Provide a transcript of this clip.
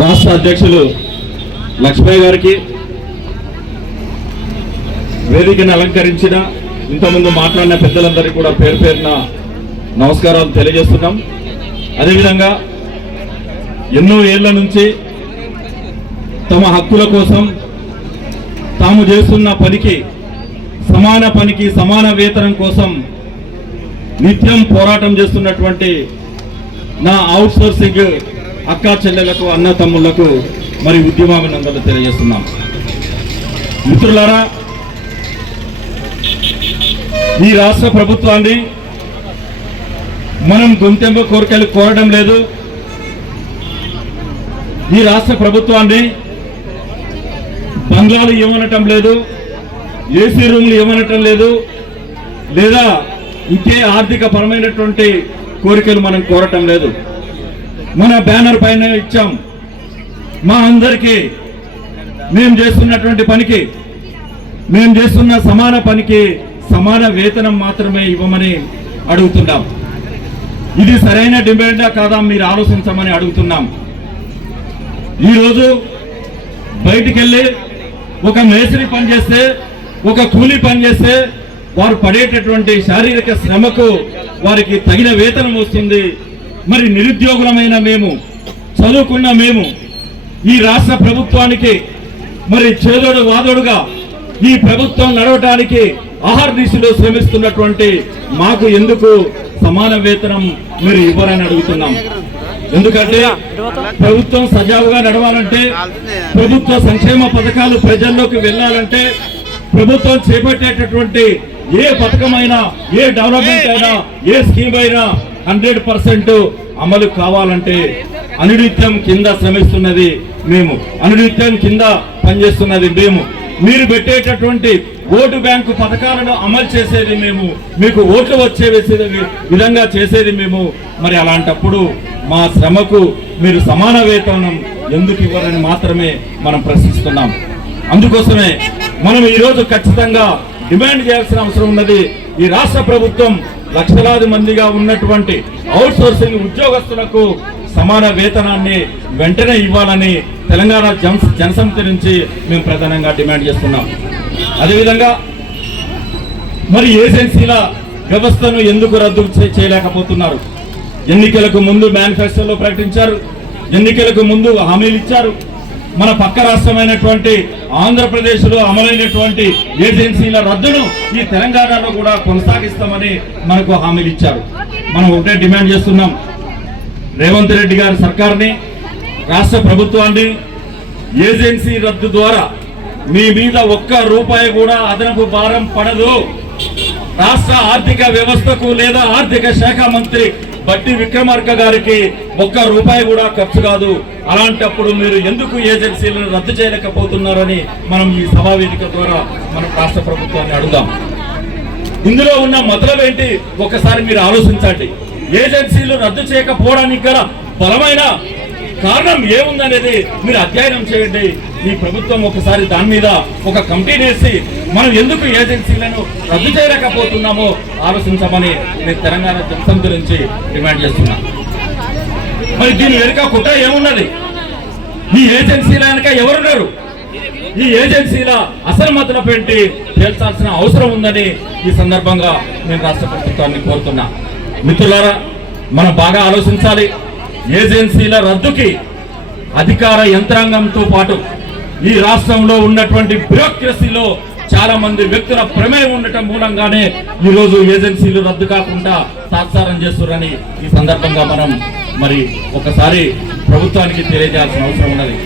రాష్ట్ర అధ్యక్షులు లక్ష్మయ్య గారికి, వేదికను అలంకరించిన ఇంతకుముందు మాట్లాడిన పెద్దలందరికీ కూడా పేరు పేరున నమస్కారాలు తెలియజేస్తున్నాం. అదేవిధంగా ఎన్నో ఏళ్ల నుంచి తమ హక్కుల కోసం తాము చేస్తున్న పనికి సమాన వేతనం కోసం నిత్యం పోరాటం చేస్తున్నటువంటి నా అవుట్ సోర్సింగ్ అక్కా చెల్లెలకు, అన్న తమ్ముళ్లకు మరి ఉద్యమాభినందనలు తెలియజేస్తున్నాం. మిత్రులారా, ఈ రాష్ట్ర ప్రభుత్వాన్ని మనం గొంతెంపు కోరికలు కోరడం లేదు. ఈ రాష్ట్ర ప్రభుత్వాన్ని బంగ్లాలు ఇవ్వనటం లేదు, ఏసీ రూమ్లు ఇవ్వనటం లేదు, లేదా ఇంకే ఆర్థిక పరమైనటువంటి కోరికలు మనం కోరటం లేదు. మన బ్యానర్ పైన ఇచ్చాం, మా అందరికీ మేము చేస్తున్నటువంటి పనికి, మేము చేస్తున్న సమాన పనికి సమాన వేతనం మాత్రమే ఇవ్వమని అడుగుతున్నాం. ఇది సరైన డిమాండా కాదా మీరు ఆలోచించమని అడుగుతున్నాం. ఈరోజు బయటికెళ్ళి ఒక మేస్త్రి పని చేస్తే, ఒక కూలీ పని చేస్తే వారు పడేటటువంటి శారీరక శ్రమకు వారికి తగిన వేతనం వస్తుంది. మరి నిరుద్యోగులమైన మేము, చదువుకున్న మేము ఈ రాష్ట్ర ప్రభుత్వానికి మరి చేదోడు వాదోడుగా ఈ ప్రభుత్వం నడవటానికి ఆహార్నిశలో శ్రమిస్తున్నటువంటి మాకు ఎందుకు సమాన వేతనం మీరు ఇవ్వరని అడుగుతున్నాం. ఎందుకంటే ప్రభుత్వం సజావుగా నడవాలంటే, ప్రభుత్వ సంక్షేమ పథకాలు ప్రజల్లోకి వెళ్ళాలంటే, ప్రభుత్వం చేపట్టేటటువంటి ఏ పథకమైనా, ఏ డెవలప్మెంట్ అయినా, ఏ స్కీమ్ అయినా 100% అమలు కావాలంటే అనునిత్యం కింద శ్రమిస్తున్నది మేము, అనునిత్యం కింద పనిచేస్తున్నది మేము. మీరు పెట్టేటటువంటి ఓటు బ్యాంకు పథకాలను అమలు చేసేది మేము, మీకు ఓట్లు వచ్చే విధంగా చేసేది మేము. మరి అలాంటప్పుడు మా శ్రమకు మీరు సమాన వేతనం ఎందుకు ఇవ్వరని మాత్రమే మనం ప్రశ్నిస్తున్నాం. అందుకోసమే మనం ఈరోజు ఖచ్చితంగా డిమాండ్ చేయాల్సిన అవసరం ఉన్నది. ఈ రాష్ట్ర ప్రభుత్వం లక్షలాది మందిగా ఉన్నటువంటి అవుట్ సోర్సింగ్ ఉద్యోగస్తులకు సమాన వేతనాన్ని వెంటనే ఇవ్వాలని తెలంగాణ జనసమితి నుంచి మేము ప్రధానంగా డిమాండ్ చేస్తున్నాం. అదేవిధంగా మరి ఏజెన్సీల వ్యవస్థను ఎందుకు రద్దు చేయలేకపోతున్నారు? ఎన్నికలకు ముందు మేనిఫెస్టోలో ప్రకటించారు, ఎన్నికలకు ముందు హామీలు ఇచ్చారు. మన పక్క రాష్ట్రమైనటువంటి ఆంధ్రప్రదేశ్లో అమలైనటువంటి ఏజెన్సీల రద్దును ఈ తెలంగాణలో కూడా కొనసాగిస్తామని మనకు హామీలు ఇచ్చారు. మనం ఒకటే డిమాండ్ చేస్తున్నాం, రేవంత్ రెడ్డి గారి సర్కార్ని, రాష్ట్ర ప్రభుత్వాన్ని ఏజెన్సీ రద్దు ద్వారా మీ మీద ఒక్క రూపాయి కూడా అదనపు భారం పడదు. రాష్ట్ర ఆర్థిక వ్యవస్థకు లేదా ఆర్థిక శాఖ మంత్రి బట్టి విక్రమార్క గారికి ఒక్క రూపాయి కూడా ఖర్చు కాదు. అలాంటప్పుడు మీరు ఎందుకు ఏజెన్సీలను రద్దు చేయలేకపోతున్నారని మనం ఈ సభావేదిక ద్వారా మనం రాష్ట్ర ప్రభుత్వాన్ని అడుగుదాం. ఇందులో ఉన్న మొదలు ఏంటి ఒకసారి మీరు ఆలోచించండి. ఏజెన్సీలు రద్దు చేయకపోవడానికి గల బలమైన కారణం ఏముందనేది మీరు అధ్యయనం చేయండి. ఈ ప్రభుత్వం ఒకసారి దాని మీద ఒక కమిటీ వేసి మనం ఎందుకు ఏజెన్సీలను రద్దు చేయలేకపోతున్నామో ఆలోచించమని నేను తెలంగాణ జనసమితి నుంచి డిమాండ్ చేస్తున్నా. మరి దీని వెనుక కుట్ర ఏమున్నది? ఈ ఏజెన్సీల వెనుక ఎవరున్నారు? ఈ ఏజెన్సీల అసలు మతన పెట్టి తేల్చాల్సిన అవసరం ఉందని ఈ సందర్భంగా నేను రాష్ట్ర ప్రభుత్వాన్ని కోరుతున్నా. మిత్రులారా, మనం బాగా ఆలోచించాలి. ఏజెన్సీల రద్దుకి అధికార యంత్రాంగంతో పాటు ఈ రాష్ట్రంలో ఉన్నటువంటి బ్యూరోక్రసీలో చాలా మంది వ్యక్తుల ప్రమేయం ఉండటం మూలంగానే ఈరోజు ఏజెన్సీలు రద్దు కాకుండా తాత్సారం చేస్తున్నారని ఈ సందర్భంగా మనం మరి ఒకసారి ప్రభుత్వానికి తెలియజేయాల్సిన అవసరం ఉన్నది.